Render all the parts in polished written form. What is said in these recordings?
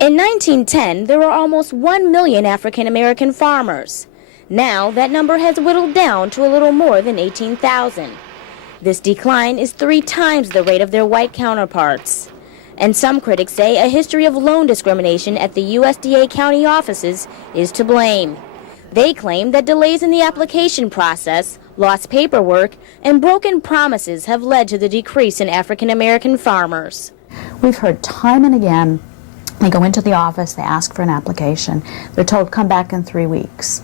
In 1910, there were almost 1 million African American farmers. Now, that number has whittled down to a little more than 18,000. This decline is 3 times the rate of their white counterparts. And some critics say a history of loan discrimination at the USDA county offices is to blame. They claim that delays in the application process, lost paperwork, and broken promises have led to the decrease in African American farmers. We've heard time and again, they go into the office, they ask for an application, they're told come back in 3 weeks.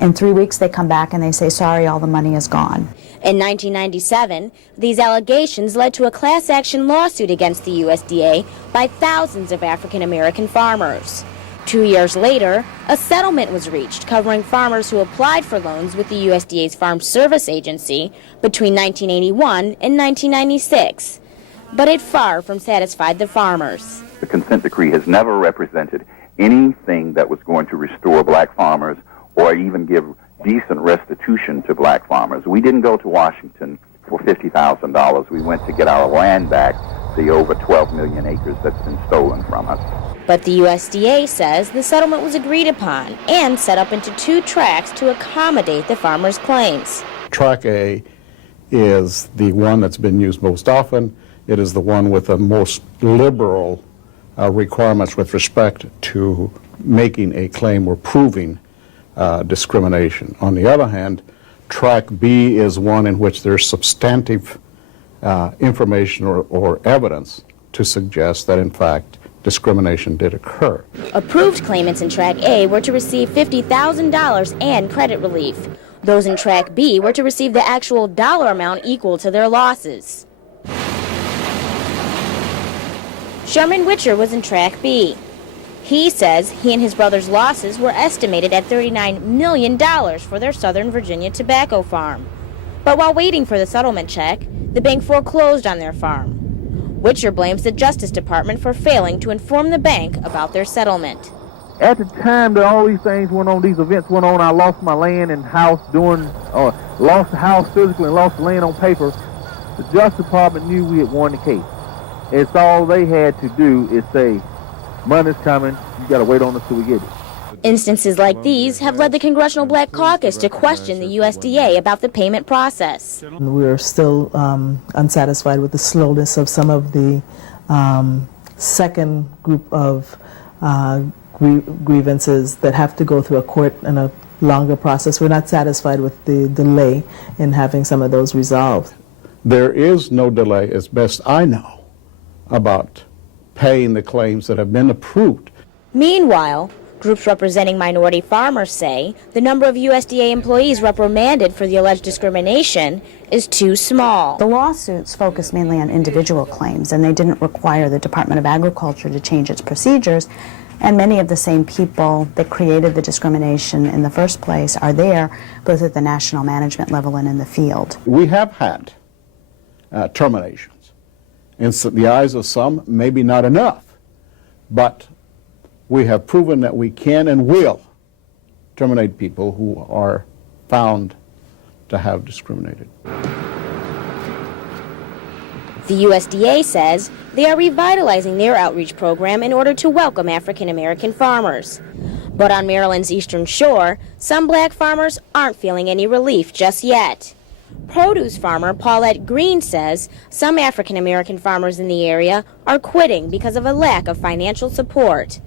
In 3 weeks they come back and they say, sorry, all the money is gone. In 1997, these allegations led to a class action lawsuit against the USDA by thousands of African American farmers. 2 years later, a settlement was reached covering farmers who applied for loans with the USDA's Farm Service Agency between 1981 and 1996. But it far from satisfied the farmers. The consent decree has never represented anything that was going to restore black farmers or even give decent restitution to black farmers. We didn't go to Washington for $50,000. We went to get our land back, the over 12 million acres that's been stolen from us. But the USDA says the settlement was agreed upon and set up into 2 tracks to accommodate the farmers' claims. Track A is the one that's been used most often. It is the one with the most liberal requirements with respect to making a claim or proving discrimination. On the other hand, Track B is one in which there's substantive information or evidence to suggest that, in fact, discrimination did occur. Approved claimants in Track A were to receive $50,000 and credit relief. Those in Track B were to receive the actual dollar amount equal to their losses. Sherman Witcher was in Track B. He says he and his brother's losses were estimated at $39 million for their Southern Virginia tobacco farm. But while waiting for the settlement check, the bank foreclosed on their farm. Witcher blames the Justice Department for failing to inform the bank about their settlement. At the time that all these things went on, these events went on, I lost my land and house lost the house physically and lost the land on paper. The Justice Department knew we had won the case. It's all they had to do is say, money's coming, you got to wait on us till we get it. Instances like these have led the Congressional Black Caucus to question the USDA about the payment process. We're still unsatisfied with the slowness of some of the second group of grievances that have to go through a court and a longer process. We're not satisfied with the delay in having some of those resolved. There is no delay, as best I know, about paying the claims that have been approved. Meanwhile, groups representing minority farmers say the number of USDA employees reprimanded for the alleged discrimination is too small. The lawsuits focus mainly on individual claims, and they didn't require the Department of Agriculture to change its procedures. And many of the same people that created the discrimination in the first place are there, both at the national management level and in the field. We have had terminations. In the eyes of some, maybe not enough, but we have proven that we can and will terminate people who are found to have discriminated. The USDA says they are revitalizing their outreach program in order to welcome African American farmers. But on Maryland's Eastern Shore, some black farmers aren't feeling any relief just yet. Produce farmer Paulette Green says some African American farmers in the area are quitting because of a lack of financial support.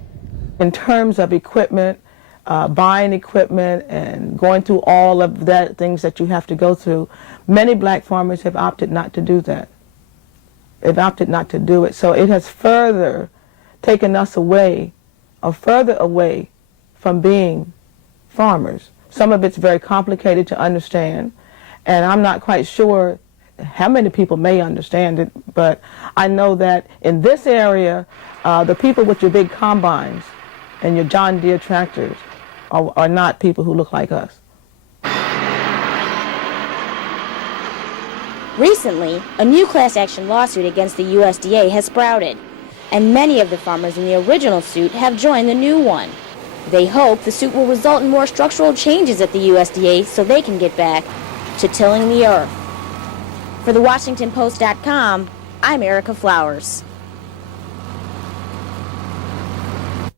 In terms of equipment, buying equipment and going through all of that things that you have to go through, many black farmers have opted not to do that. They've opted not to do it. So it has further taken us away, or further away from being farmers. Some of it's very complicated to understand, and I'm not quite sure how many people may understand it, but I know that in this area, the people with your big combines and your John Deere tractors are not people who look like us. Recently, a new class action lawsuit against the USDA has sprouted, and many of the farmers in the original suit have joined the new one. They hope the suit will result in more structural changes at the USDA so they can get back to tilling the earth. For the WashingtonPost.com, I'm Erica Flowers.